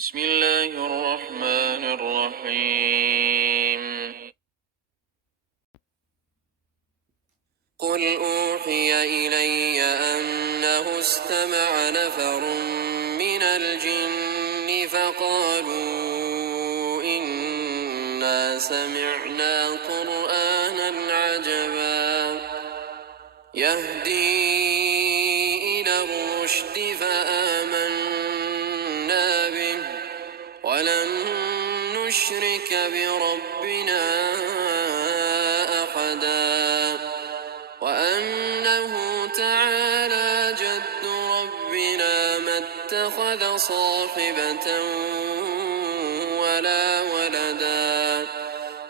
بسم الله الرحمن الرحيم. قل أوحي إلي أنه استمع نفر من الجن فقالوا إنا سمعنا قرآنا عجبا يهدي إلى الرشد فآمنا به ولن نشرك بربنا أحدا وأنه تعالى جد ربنا ما اتخذ صاحبة ولا ولدا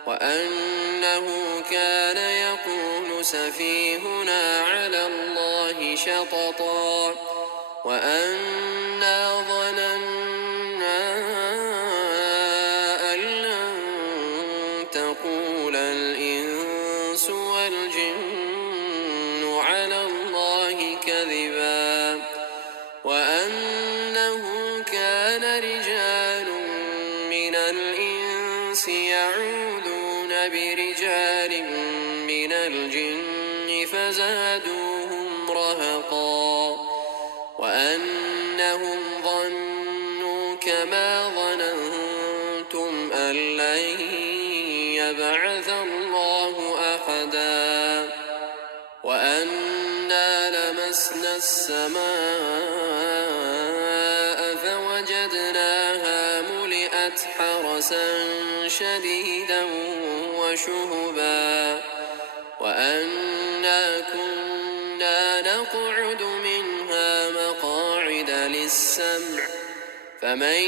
وأنه كان يقول سفيهنا على الله شططا وأنا ظننا أن لن تقول الإنس والجن على الله كذبا وأنه كان رجال من الإنس يعوذون برجال من الجن فزادوهم رهقا وأنهم ظنوا كما ظننتم أن لن يبعث الله أحدا وأنا لمسنا السماء فوجدناها ملئت حرسا شديدا وشهبا وأنا كنا نقعد منها مقاعد للسمع فمن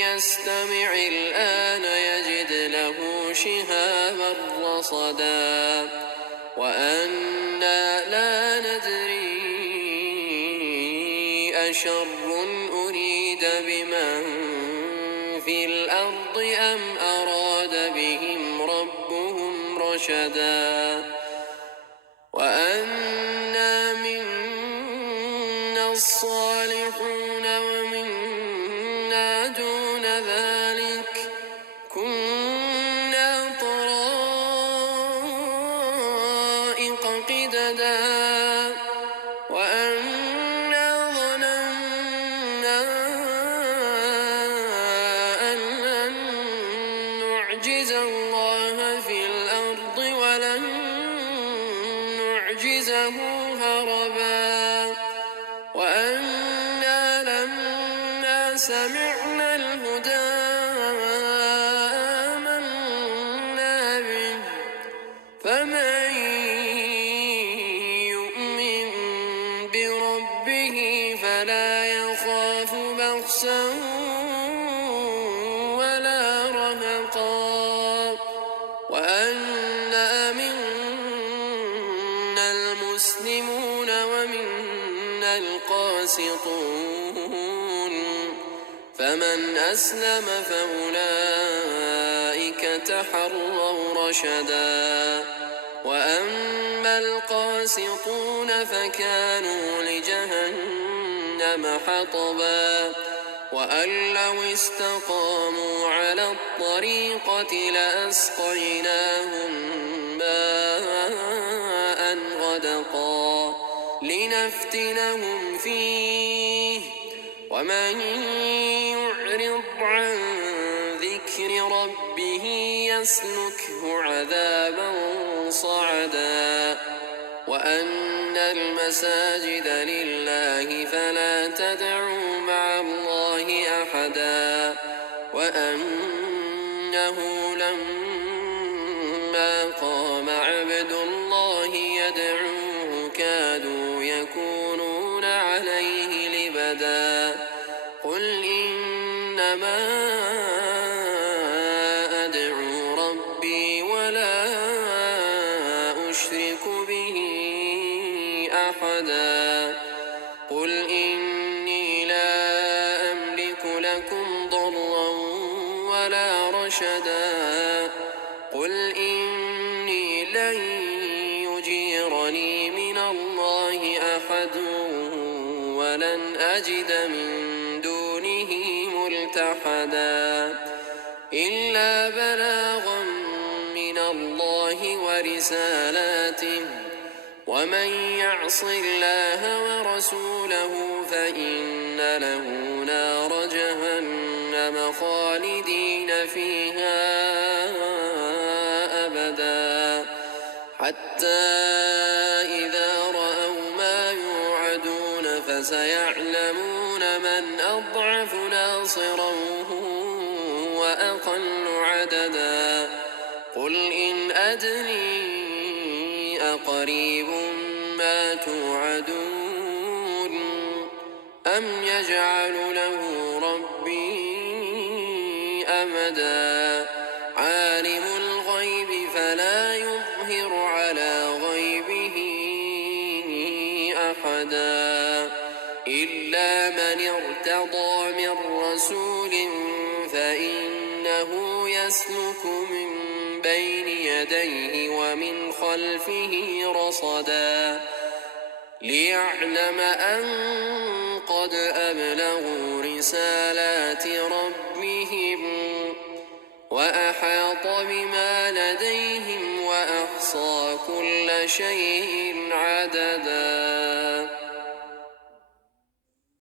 يستمع الآن يجد له شهابا رصدا وأنا لا ندري أشر أريد بمن في الأرض أم أراد بهم ربهم رشدا وأنا منا الصالحون ومنا دون ذلك كنا طرائق قددا وأنا ظننا أن لن نعجز الله في الأرض ولن نعجزه هربا وأنا لما سمعنا الهدى آمنا به فمن يؤمن بربه فلا يخاف بخسا ولا رهقا وأنا منا المسلمون ومنا القاسطون فمن أسلم فأولئك تحروا رشدا وأما القاسطون فكانوا لجهنم حطبا وأن لو استقاموا على الطريقة لأسقيناهم ماء غدقا لنفتنهم فيه ومن يعرض عن ذكر ربه يسلكه عذابا صعدا وأن المساجد لله فلا تدعوا مع الله أحدا وأنه لما قام عبد الله يدعوه كادوا يكونون عليه لبدا قل إنما أدعو ربي ولا أشرك به أحدا قل إني لا أملك لكم ضرا ولا رشدا قل إني لن يجيرني من الله أحد ولن أجد من دونه ملتحدا ملتحدا إلا بلاغا من الله ورسالاته ومن يعص الله ورسوله فإن له نار جهنم خالدين فيها أبدا حتى إذا رأوا ما يوعدون فسيعلمون من أضعف ناصرا وأقل عددا قل إن أدري أقريب ما توعدون أم يجعل له ربي أمدا عالم الغيب فلا يظهر على غيبه أحدا إلا من ارتضى من رسول فإنه يسلك من بين يديه ومن خلفه رصدا ليعلم أن قد أبلغوا رسالات ربهم وأحاط بما لديهم وأحصى كل شيء عددا.